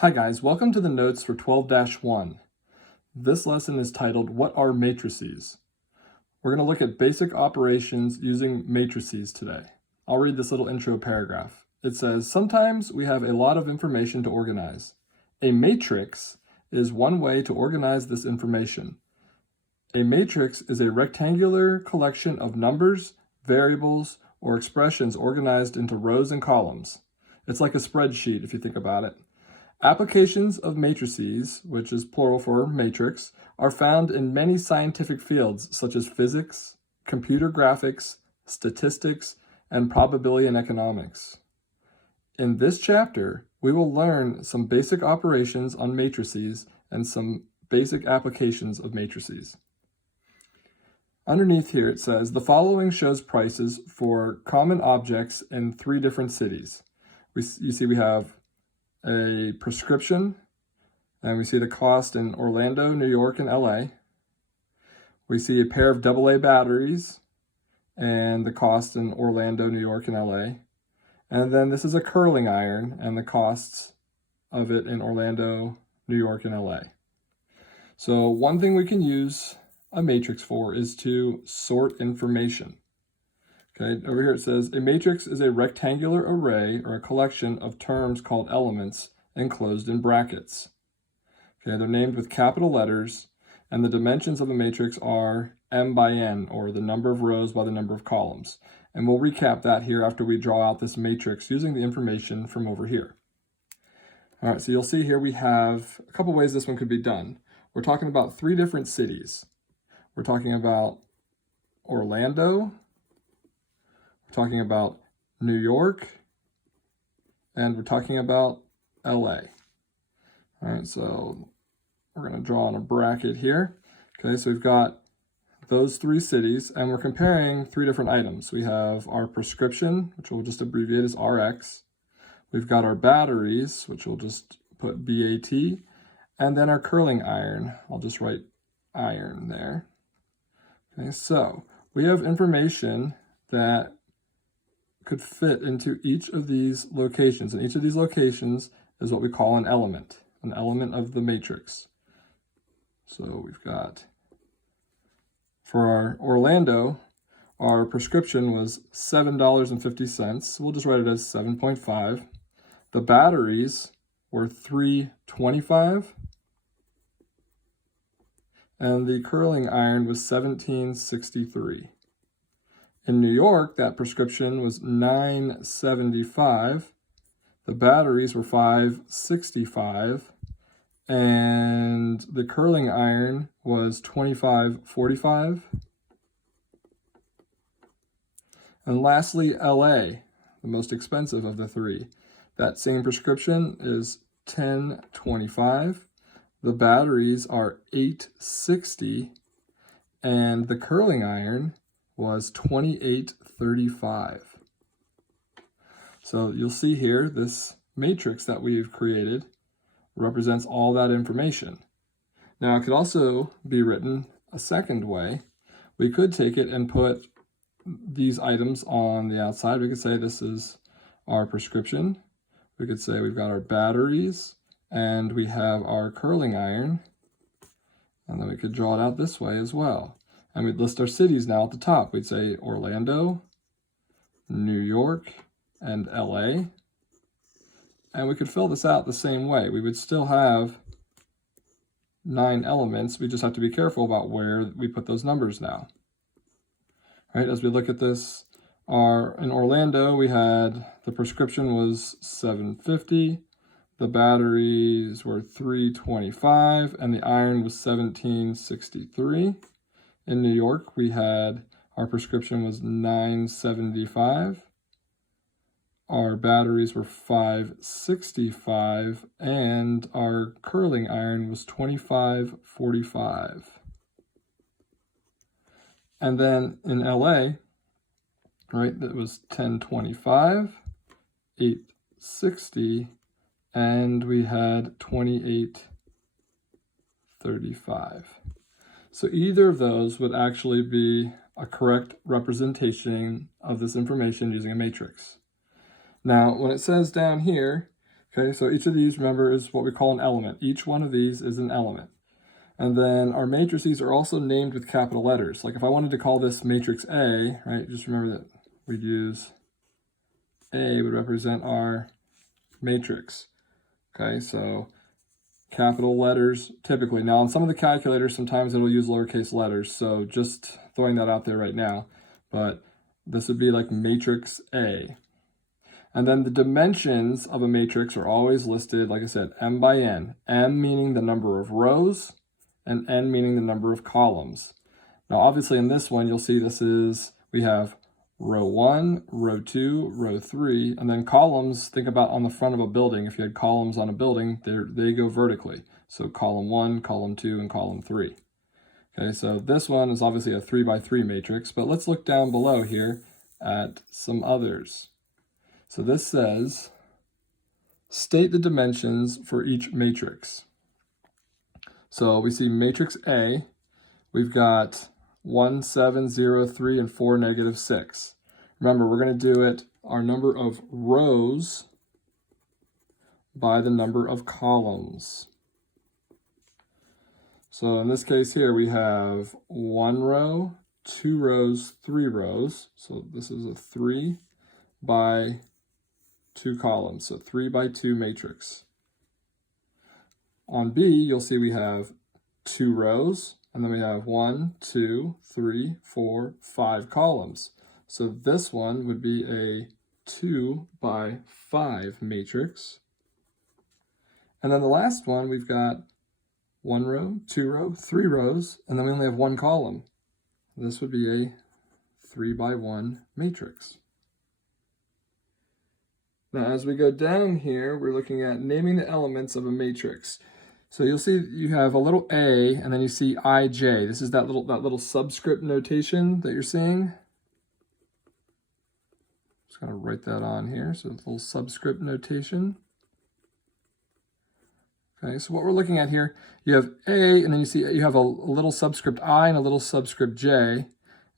Hi guys, welcome to the notes for 12-1. This lesson is titled, What are matrices? We're going to look at basic operations using matrices today. I'll read this little intro paragraph. It says, sometimes we have a lot of information to organize. A matrix is one way to organize this information. A matrix is a rectangular collection of numbers, variables, or expressions organized into rows and columns. It's like a spreadsheet if you think about it. Applications of matrices, which is plural for matrix, are found in many scientific fields such as physics, computer graphics, statistics, and probability and economics. In this chapter, we will learn some basic operations on matrices and some basic applications of matrices. Underneath here it says, the following shows prices for common objects in 3 different cities. You see we have a prescription, and we see the cost in Orlando, New York, and LA. We see a pair of AA batteries and the cost in Orlando, New York, and LA. And then this is a curling iron and the costs of it in Orlando, New York, and LA. So one thing we can use a matrix for is to sort information. Okay, over here it says, a matrix is a rectangular array or a collection of terms called elements enclosed in brackets. Okay, they're named with capital letters, and the dimensions of a matrix are m by n, or the number of rows by the number of columns. And we'll recap that here after we draw out this matrix using the information from over here. All right, so you'll see here we have a couple ways this one could be done. We're talking about 3 different cities. We're talking about Orlando, we're talking about New York, and we're talking about LA. All right, so we're going to draw on a bracket here. Okay, so we've got those 3 cities, and we're comparing 3 different items. We have our prescription, which we'll just abbreviate as RX. We've got our batteries, which we'll just put BAT, and then our curling iron. I'll just write iron there. Okay, so we have information that could fit into each of these locations, and each of these locations is what we call an element of the matrix. So we've got, for our Orlando, our prescription was $7.50. We'll just write it as 7.5. The batteries were $3.25, and the curling iron was $17.63. In New York, that prescription was $9.75, the batteries were $5.65, and the curling iron was $25.45. And lastly, LA, the most expensive of the 3. That same prescription is $10.25, the batteries are $8.60, and the curling iron was $28.35. So you'll see here, this matrix that we've created represents all that information. Now it could also be written a second way. We could take it and put these items on the outside. We could say this is our prescription. We could say we've got our batteries and we have our curling iron. And then we could draw it out this way as well. And we'd list our cities now at the top. We'd say Orlando, New York, and LA. And we could fill this out the same way. We would still have 9 elements. We just have to be careful about where we put those numbers now. All right, as we look at this, in Orlando, we had the prescription was $7.50, the batteries were $3.25, and the iron was $17.63. In New York, we had our prescription was $9.75, our batteries were $5.65, and our curling iron was $25.45. And then in LA, right, that was $10.25, $8.60, and we had $28.35. So either of those would actually be a correct representation of this information using a matrix. Now, when it says down here Okay, so each of these, remember, is what we call an element. Each one of these is an element. And then our matrices are also named with capital letters. Like if I wanted to call this matrix A, right, just remember that we'd use A would represent our matrix. Okay, so capital letters typically. Now on some of the calculators, sometimes it'll use lowercase letters, so just throwing that out there right now. But this would be like matrix A. And then the dimensions of a matrix are always listed, like I said, m by n. M meaning the number of rows, and n meaning the number of columns. Now obviously in this one, you'll see we have row 1, row 2, row 3, and then columns, think about on the front of a building. If you had columns on a building, they go vertically. So column 1, column 2, and column 3. Okay, so this one is obviously a 3 by 3 matrix, but let's look down below here at some others. So this says, state the dimensions for each matrix. So we see matrix A, we've got 1, 7, 0, 3, and 4, negative 6. Remember, we're going to do it, our number of rows by the number of columns. So in this case here, we have 1 row, 2 rows, 3 rows. So this is a 3 by 2 columns, so 3 by 2 matrix. On B, you'll see we have 2 rows, and then we have 1, 2, 3, 4, 5 columns. So this one would be a 2 by 5 matrix. And then the last one, we've got 1 row, 2 row, 3 rows, and then we only have 1 column. This would be a 3 by 1 matrix. Now, as we go down here, we're looking at naming the elements of a matrix. So you'll see you have a little a, and then you see ij. This is that little subscript notation that you're seeing. Just gonna write that on here. So a little subscript notation. Okay, so what we're looking at here, you have a, and then you see you have a little subscript I and a little subscript j.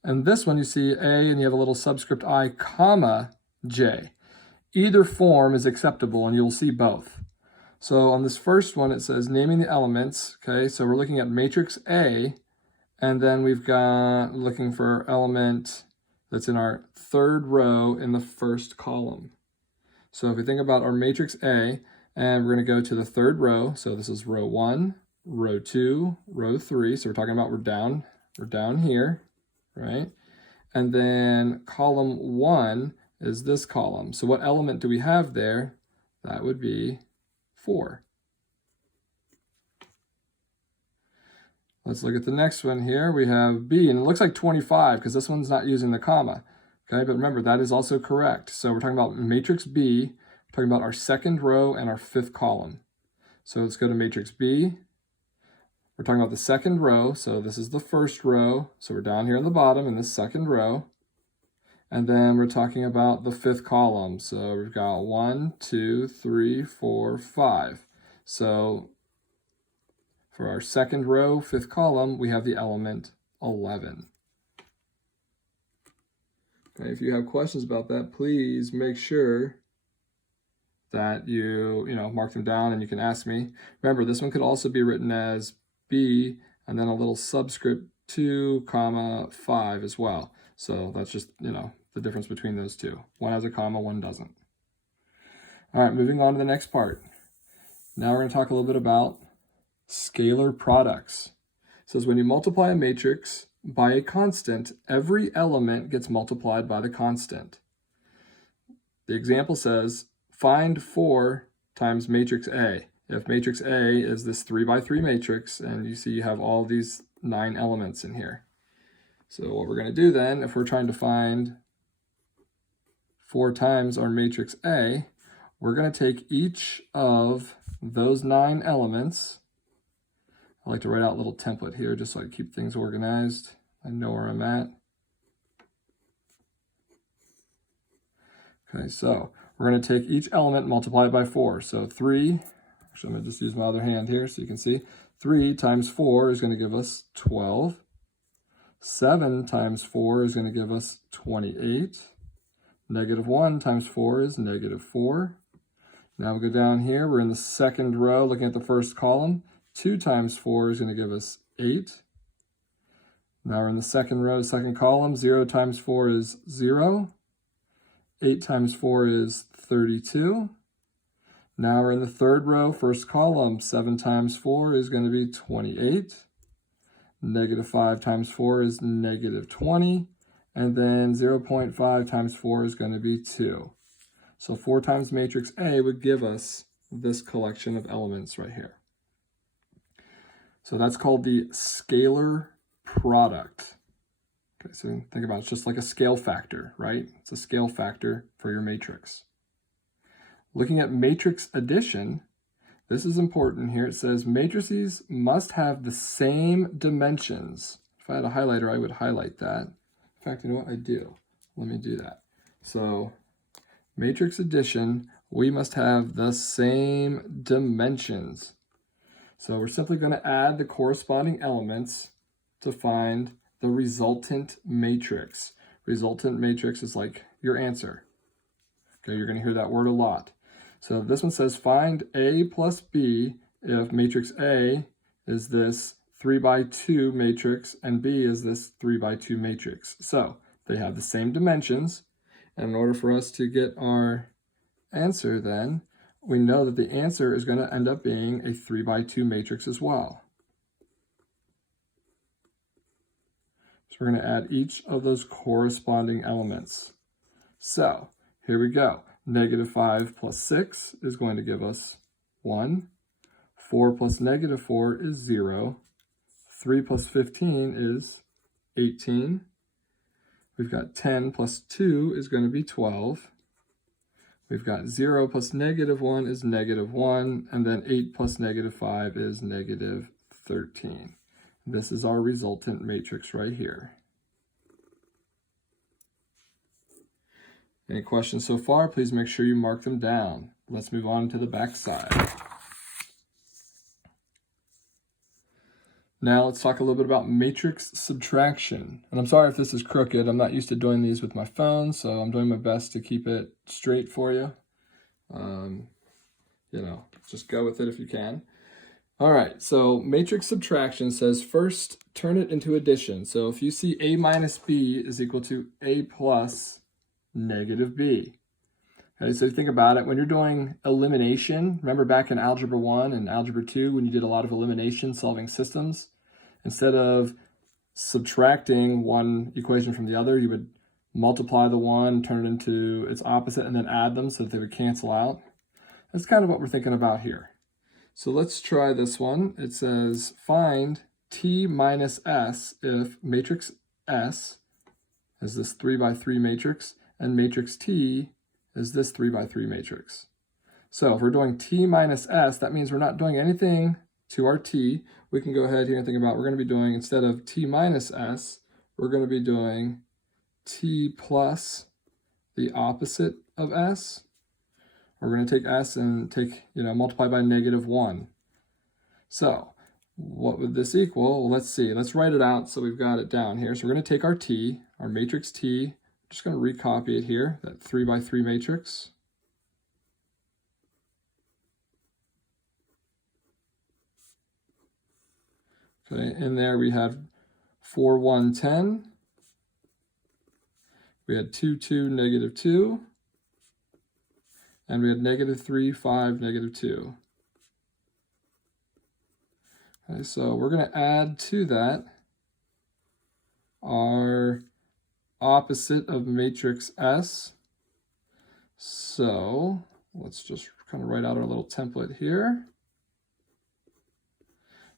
And this one you see a, and you have a little subscript I, comma j. Either form is acceptable, and you'll see both. So on this first one, it says naming the elements. Okay, so we're looking at matrix A, and then we've got looking for element that's in our 3rd row in the 1st column. So if we think about our matrix A, and we're going to go to the 3rd row. So this is row 1, row 2, row 3. So we're talking about we're down here, right? And then column 1 is this column. So what element do we have there? That would be 4. Let's look at the next one here. We have B, and it looks like 25 because this one's not using the comma. Okay, but remember, that is also correct. So we're talking about matrix B, we're talking about our 2nd row and our 5th column. So let's go to matrix B. We're talking about the 2nd row, so this is the 1st row. So we're down here in the bottom in this 2nd row. And then we're talking about the 5th column. So we've got 1, 2, 3, 4, 5. So for our 2nd row, 5th column, we have the element 11. Okay, if you have questions about that, please make sure that you mark them down and you can ask me. Remember, this one could also be written as B and then a little subscript 2, 5 as well. So that's just, the difference between those two. One has a comma, one doesn't. All right, moving on to the next part. Now we're going to talk a little bit about scalar products. It says when you multiply a matrix by a constant, every element gets multiplied by the constant. The example says, find 4 times matrix A. If matrix A is this 3 by 3 matrix, and you see you have all these 9 elements in here. So what we're going to do then, if we're trying to find 4 times our matrix A, we're going to take each of those 9 elements. I like to write out a little template here just so I keep things organized. I know where I'm at. Okay, so we're going to take each element and multiply it by 4. So 3, actually I'm going to just use my other hand here so you can see. 3 times 4 is going to give us 12. 7 times 4 is going to give us 28. Negative 1 times 4 is negative 4. Now we go down here, we're in the second row, looking at the first column. 2 times 4 is going to give us 8. Now we're in the second row, second column. 0 times 4 is 0. 8 times 4 is 32. Now we're in the third row, first column. 7 times 4 is going to be 28. Negative 5 times 4 is negative 20. And then 0.5 times 4 is going to be 2. So 4 times matrix A would give us this collection of elements right here. So that's called the scalar product. Okay, so think about it, it's just like a scale factor, right? It's a scale factor for your matrix. Looking at matrix addition, this is important here. It says matrices must have the same dimensions. If I had a highlighter, I would highlight that. In fact, you know what? I do. Let me do that. So matrix addition, we must have the same dimensions. So we're simply going to add the corresponding elements to find the resultant matrix. Resultant matrix is like your answer. Okay, you're going to hear that word a lot. So this one says find A plus B if matrix A is this 3 by 2 matrix and B is this 3 by 2 matrix. So they have the same dimensions. And in order for us to get our answer then, we know that the answer is going to end up being a 3 by 2 matrix as well. So we're going to add each of those corresponding elements. So here we go. Negative 5 plus 6 is going to give us 1. 4 plus negative 4 is 0. 3 plus 15 is 18. We've got 10 plus 2 is going to be 12. We've got 0 plus negative 1 is negative 1. And then 8 plus negative 5 is negative 13. This is our resultant matrix right here. Any questions so far? Please make sure you mark them down. Let's move on to the back side. Now let's talk a little bit about matrix subtraction. And I'm sorry if this is crooked. I'm not used to doing these with my phone, so I'm doing my best to keep it straight for you. Just go with it if you can. All right, so matrix subtraction says first turn it into addition. So if you see A minus B is equal to A plus negative B. Okay, so think about it. When you're doing elimination, remember back in Algebra 1 and Algebra 2 when you did a lot of elimination solving systems, instead of subtracting one equation from the other, you would multiply the one, turn it into its opposite, and then add them so that they would cancel out. That's kind of what we're thinking about here. So let's try this one. It says find T minus S if matrix S is this 3 by 3 matrix and matrix T is this 3 by 3 matrix. So if we're doing T minus S, that means we're not doing anything to our T. We can go ahead here and think about we're going to be doing, instead of T minus S, we're going to be doing T plus the opposite of S. We're going to take S and multiply by negative 1. So what would this equal? Well, let's see. Let's write it out so we've got it down here. So we're going to take our T, our matrix T, just going to recopy it here, that 3 by 3 matrix. Okay, in there we have 4, 1, 10. We had 2, 2, negative 2. And we had negative 3, 5, negative 2. Okay, so we're going to add to that our opposite of matrix S. So let's just kind of write out our little template here.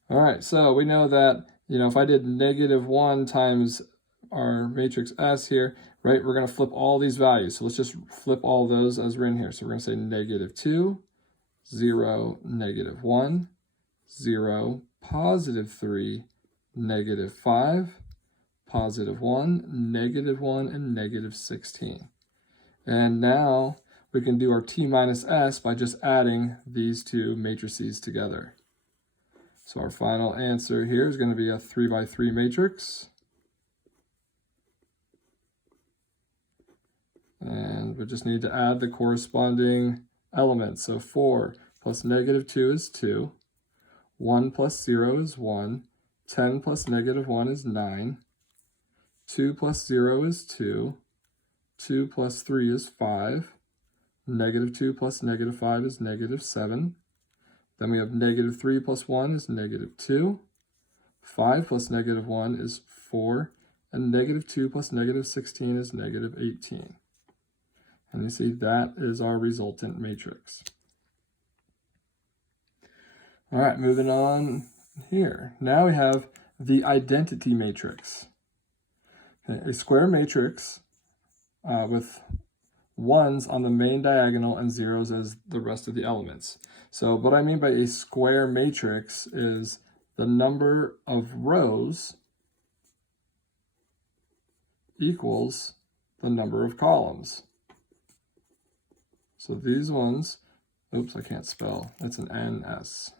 All right, so we know that, if I did negative 1 times our matrix S here, right, we're going to flip all these values. So let's just flip all those as we're in here. So we're going to say negative 2, 0, negative 1, 0, positive 3, negative 5, positive 1, negative 1, and negative 16. And now we can do our T minus S by just adding these two matrices together. So our final answer here is going to be a 3 by 3 matrix. And we just need to add the corresponding elements. So 4 plus negative 2 is 2. 1 plus 0 is 1. 10 plus negative 1 is 9. 2 plus 0 is 2. 2 plus 3 is 5. Negative 2 plus negative 5 is negative 7. Then we have negative 3 plus 1 is negative 2. 5 plus negative 1 is 4. And negative 2 plus negative 16 is negative 18. And you see that is our resultant matrix. All right, moving on here. Now we have the identity matrix. Okay, a square matrix with ones on the main diagonal and zeros as the rest of the elements. So what I mean by a square matrix is the number of rows equals the number of columns. So these ones, oops, I can't spell, it's an NS.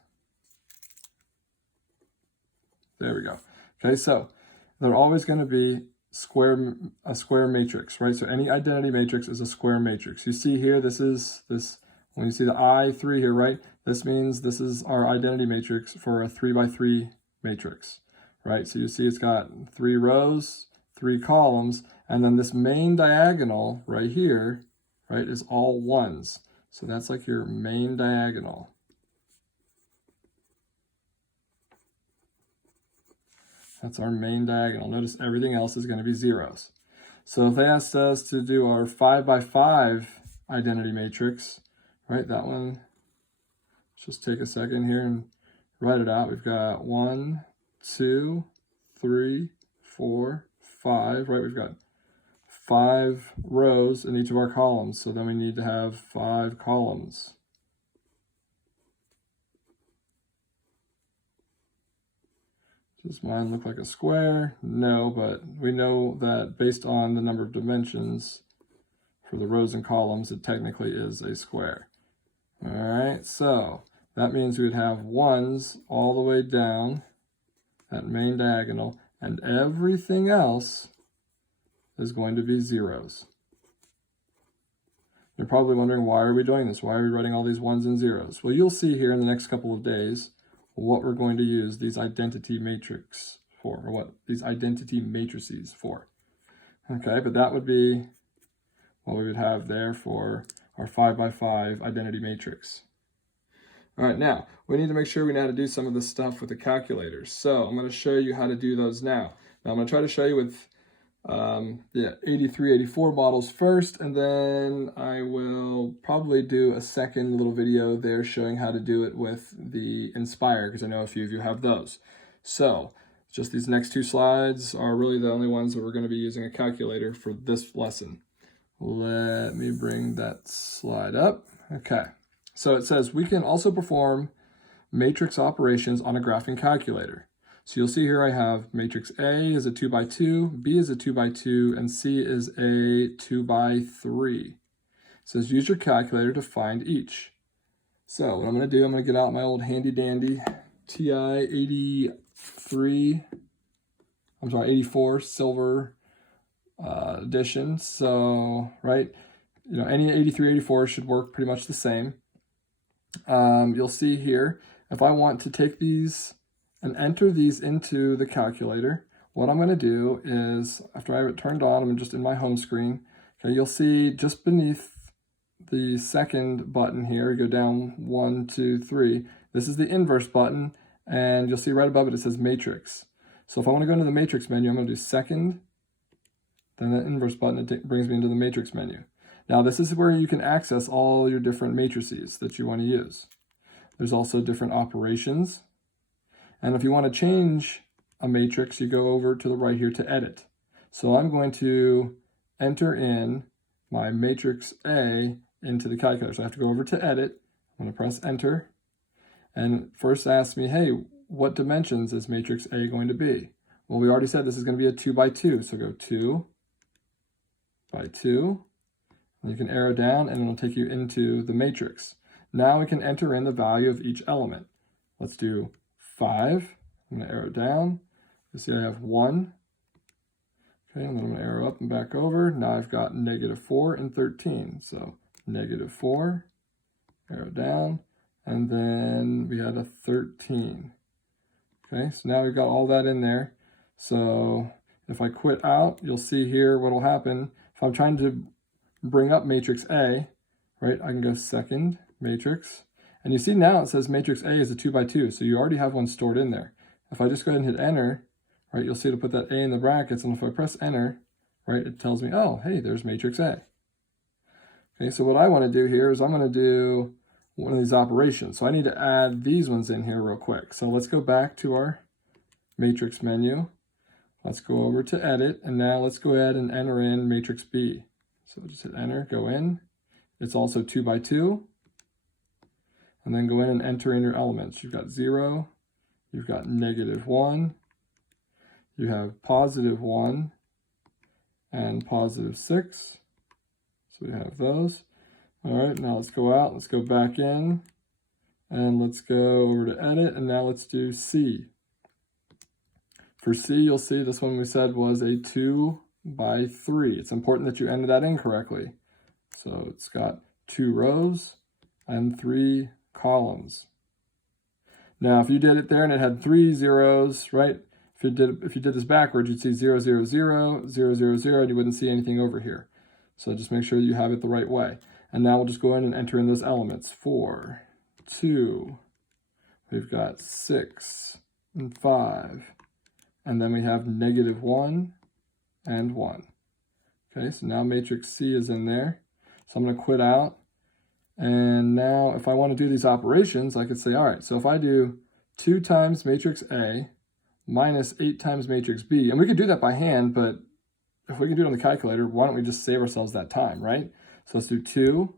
There we go. Okay, so they're always going to be a square matrix, right? So any identity matrix is a square matrix. You see here, this when you see the I3 here, right? This means this is our identity matrix for a 3x3 matrix, right? So you see it's got 3 rows, 3 columns, and then this main diagonal right here, right, is all ones. So that's like your main diagonal. That's our main diagonal. Notice everything else is going to be zeros. So if they asked us to do our 5x5 identity matrix, right, that one, let's just take a second here and write it out. We've got 1, 2, 3, 4, 5, right? We've got 5 rows in each of our columns. So then we need to have 5 columns. Does mine look like a square? No, but we know that based on the number of dimensions for the rows and columns, it technically is a square. All right, so that means we'd have ones all the way down that main diagonal, and everything else is going to be zeros. You're probably wondering, why are we doing this? Why are we writing all these ones and zeros? Well, you'll see here in the next couple of days what we're going to use these identity matrix for, or what these identity matrices for. Okay, but that would be what we would have there for our 5x5 identity matrix. All right, now we need to make sure we know how to do some of this stuff with the calculator. So I'm going to show you how to do those now. Now I'm going to try to show you with the 83, 84 models first, and then I will probably do a second little video there showing how to do it with the nSpire, because I know a few of you have those. So just these next 2 slides are really the only ones that we're going to be using a calculator for this lesson. Let me bring that slide up. Okay, so it says we can also perform matrix operations on a graphing calculator. So you'll see here I have matrix A is a 2x2, B is a 2x2, and C is a 2x3. It says use your calculator to find each. So what I'm going to do, I'm going to get out my old handy dandy TI-84 silver edition. So, right, you know, any 83, 84 should work pretty much the same. You'll see here, if I want to take these and enter these into the calculator, what I'm going to do is, after I have it turned on, I'm just in my home screen. Okay, you'll see just beneath the second button here, you go down 1, 2, 3. This is the inverse button, and you'll see right above it, it says matrix. So if I want to go into the matrix menu, I'm going to do second, then the inverse button, it brings me into the matrix menu. Now this is where you can access all your different matrices that you want to use. There's also different operations. And if you want to change a matrix, you go over to the right here to edit. So I'm going to enter in my matrix A into the calculator. So I have to go over to edit. I'm going to press enter. And first ask me, hey, what dimensions is matrix A going to be? Well, we already said this is going to be a 2x2. So go 2 by 2. And you can arrow down and it'll take you into the matrix. Now we can enter in the value of each element. Let's do 5. I'm going to arrow down. You see I have 1. Okay, and then I'm going to arrow up and back over. Now I've got -4 and 13. So -4 arrow down, and then we had a 13. Okay, so now we've got all that in there. So if I quit out, you'll see here what will happen. If I'm trying to bring up matrix A, right, I can go second matrix. And you see now it says matrix A is a 2 by 2, so you already have one stored in there. If I just go ahead and hit enter, right, you'll see to put that A in the brackets, and if I press enter, right, it tells me, oh, hey, there's matrix A. Okay, so what I want to do here is I'm going to do one of these operations. So I need to add these ones in here real quick. So let's go back to our matrix menu. Let's go over to edit, and now let's go ahead and enter in matrix B. So just hit enter, go in. It's also 2 by 2. And then go in and enter in your elements. You've got 0, you've got -1, you have +1, and +6. So we have those. All right, now let's go out, let's go back in, and let's go over to edit, and now let's do C. For C, you'll see this one we said was a 2 by 3. It's important that you enter that in correctly. So it's got 2 rows and 3 columns. Now, if you did it there and it had 3 zeros, right? If you did this backwards, you'd see 0, 0, 0, 0, 0, 0, and you wouldn't see anything over here. So just make sure you have it the right way. And now we'll just go in and enter in those elements. 4, 2, we've got 6, and 5, and then we have -1 and 1. Okay, so now matrix C is in there. So I'm going to quit out. And now if I want to do these operations, I could say, all right, so if I do 2 times matrix A minus 8 times matrix B, and we could do that by hand, but if we can do it on the calculator, why don't we just save ourselves that time, right? So let's do 2.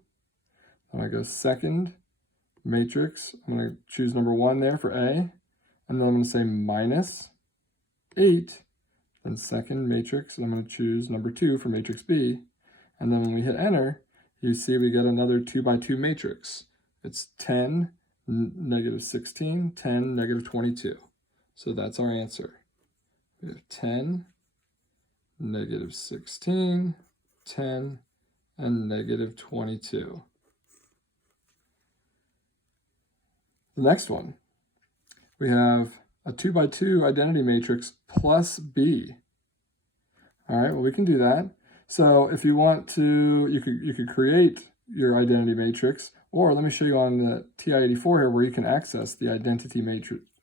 I'm going to go second matrix. I'm going to choose number 1 there for A, and then I'm going to say minus 8, then second matrix, and I'm going to choose number 2 for matrix B. And then when we hit enter, you see we get another 2 by 2 matrix. It's 10, -16, 10, -22. So that's our answer. We have 10, -16, 10, and -22. The next one, we have a 2 by 2 identity matrix plus B. All right, well, we can do that. So if you want to, you could create your identity matrix, or let me show you on the TI-84 here where you can access the identity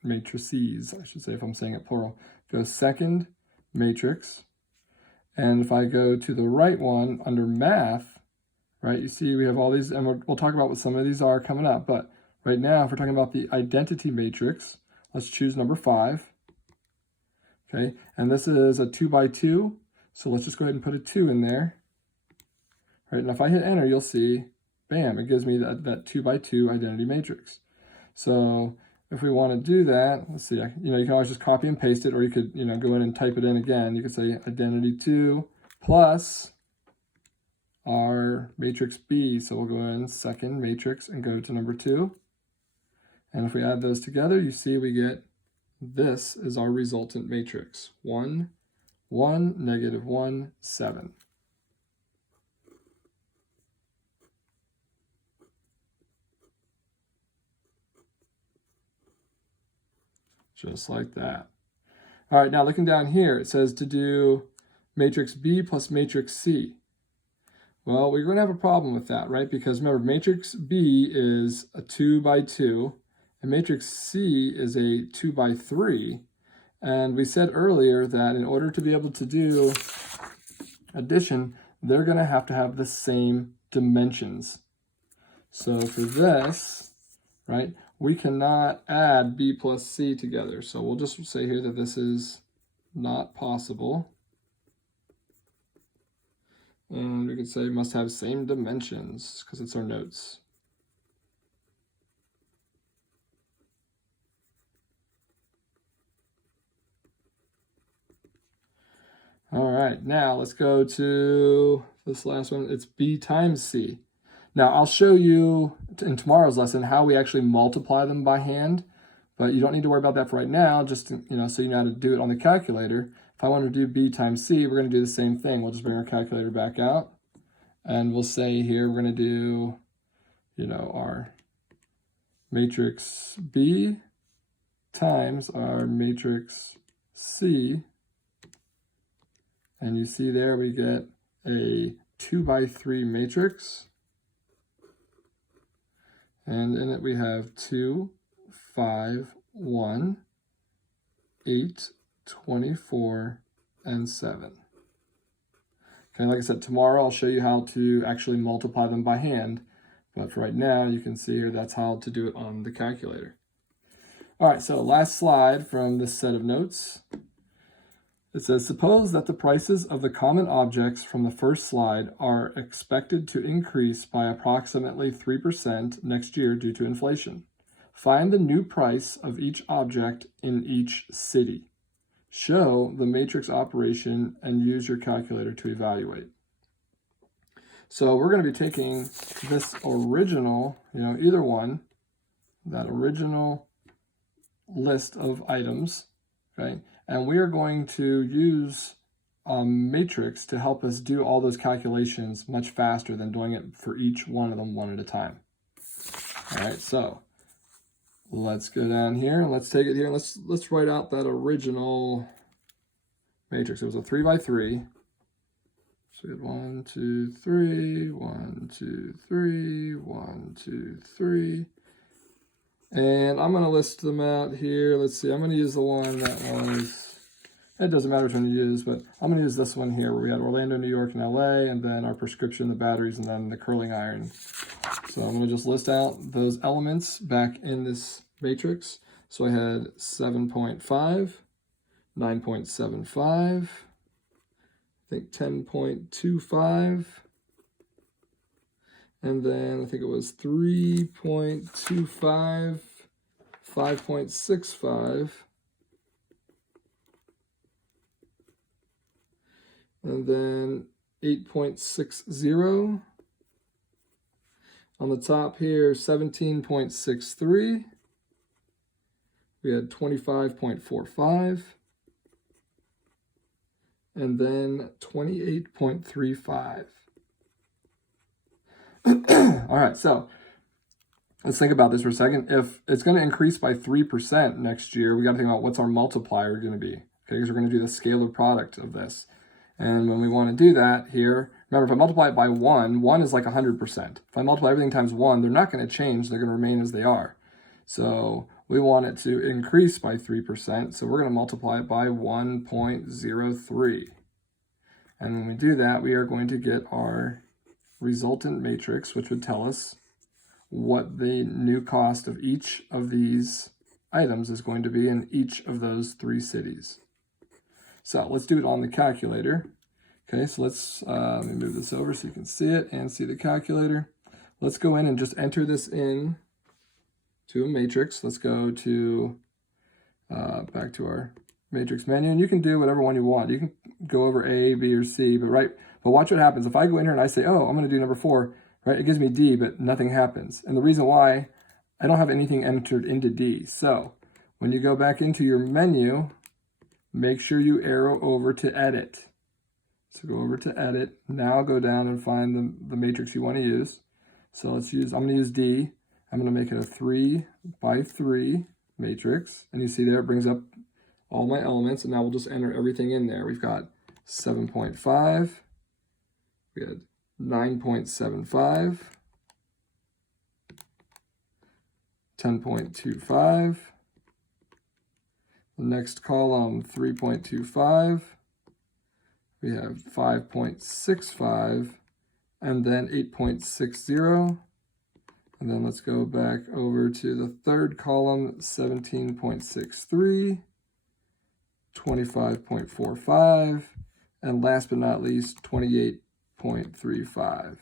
matrices, I should say, if I'm saying it plural. Go second matrix, and if I go to the right one under math, right, you see we have all these, and we'll talk about what some of these are coming up, but right now, if we're talking about the identity matrix, let's choose number 5, okay, and this is a 2 by 2, so let's just go ahead and put a 2 in there. All right, and if I hit enter, you'll see, bam, it gives me that 2 by 2 identity matrix. So if we want to do that, let's see, you can always just copy and paste it, or you could, go in and type it in again. You could say identity 2 plus our matrix B. So we'll go in second matrix and go to number 2. And if we add those together, you see we get, this is our resultant matrix. 1, 1, -1, 7. Just like that. All right, now looking down here, it says to do matrix B plus matrix C. Well, we're going to have a problem with that, right? Because remember, matrix B is a 2 by 2, and matrix C is a 2 by 3. And we said earlier that in order to be able to do addition, they're going to have the same dimensions. So for this, right, we cannot add B plus C together. So we'll just say here that this is not possible. And we could say must have same dimensions because it's our notes. All right, now let's go to this last one. It's B times C. Now I'll show you in tomorrow's lesson how we actually multiply them by hand, but you don't need to worry about that for right now, just to, so you know how to do it on the calculator. If I want to do B times C, we're going to do the same thing. We'll just bring our calculator back out, and we'll say here we're going to do, our matrix B times our matrix C, and you see there we get a 2x3 matrix, and in it we have 2, 5, 1, 8, 24, and 7. Okay, like I said, tomorrow I'll show you how to actually multiply them by hand, but for right now you can see here that's how to do it on the calculator. All right, so last slide from this set of notes. It says, suppose that the prices of the common objects from the first slide are expected to increase by approximately 3% next year due to inflation. Find the new price of each object in each city. Show the matrix operation and use your calculator to evaluate. So we're going to be taking this original, either one, that original list of items, okay, and we are going to use a matrix to help us do all those calculations much faster than doing it for each one of them one at a time. All right, so let's go down here and let's take it here and let's write out that original matrix. It was a 3x3. So we had 1, 2, 3, 1, 2, 3, 1, 2, 3. And I'm going to list them out here. Let's see, I'm going to use the one that was, it doesn't matter which one you use, but I'm going to use this one here where we had Orlando, New York, and LA, and then our prescription, the batteries, and then the curling iron. So I'm going to just list out those elements back in this matrix. So I had 7.5, 9.75, I think 10.25, and then I think it was 3.25, 5.65, and then 8.60. On the top here, 17.63. We had 25.45. And then 28.35. All right, so let's think about this for a second. If it's going to increase by 3% next year, we got to think about what's our multiplier going to be, okay? Because we're going to do the scalar product of this. And when we want to do that here, remember, if I multiply it by 1 is like 100%. If I multiply everything times 1, they're not going to change. They're going to remain as they are. So we want it to increase by 3%. So we're going to multiply it by 1.03. And when we do that, we are going to get our resultant matrix, which would tell us what the new cost of each of these items is going to be in each of those 3 cities. So let's do it on the calculator. Okay, so let's let me move this over so you can see it and see the calculator. Let's go in and just enter this in to a matrix. Let's go to back to our matrix menu, and you can do whatever one you want. You can go over A, B, or C, but watch what happens. If I go in here and I say, oh, I'm going to do number 4, right? It gives me D, but nothing happens. And the reason why, I don't have anything entered into D. So when you go back into your menu, make sure you arrow over to edit. So go over to edit. Now go down and find the matrix you want to use. So I'm going to use D. I'm going to make it a 3x3 matrix. And you see there, it brings up all my elements. And now we'll just enter everything in there. We've got 7.5. We had 9.75. 10.25. The next column, 3.25. We have 5.65, and then 8.60. And then let's go back over to the third column, 17.63, 25.45, and last but not least, 28.35.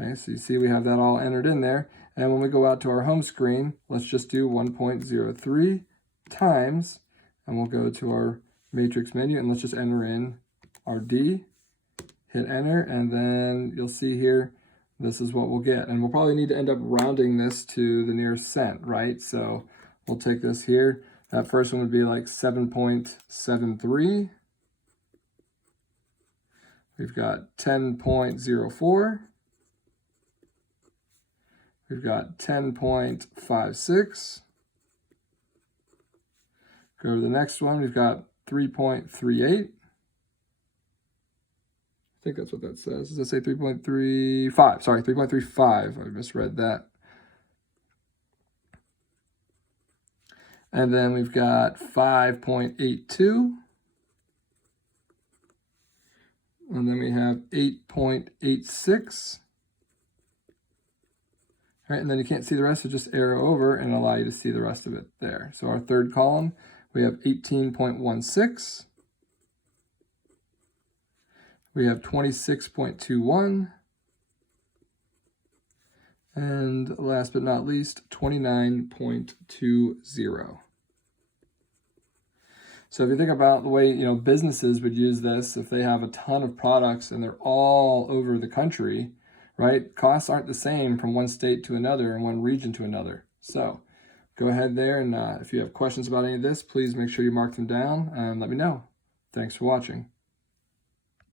Okay, so you see we have that all entered in there. And when we go out to our home screen, let's just do 1.03 times, and we'll go to our matrix menu, and let's just enter in our D, hit enter, and then you'll see here, this is what we'll get. And we'll probably need to end up rounding this to the nearest cent, right? So we'll take this here. That first one would be like 7.73. We've got 10.04. We've got 10.56. Go to the next one, we've got 3.38. I think that's what that says. Does it say 3.35? Sorry, 3.35. I misread that. And then we've got 5.82. And then we have 8.86. All right, and then you can't see the rest, so just arrow over and allow you to see the rest of it there. So our third column, we have 18.16. We have 26.21. And last but not least, 29.20. So if you think about the way, businesses would use this, if they have a ton of products and they're all over the country, right? Costs aren't the same from one state to another and one region to another. So go ahead there, and if you have questions about any of this, please make sure you mark them down and let me know. Thanks for watching.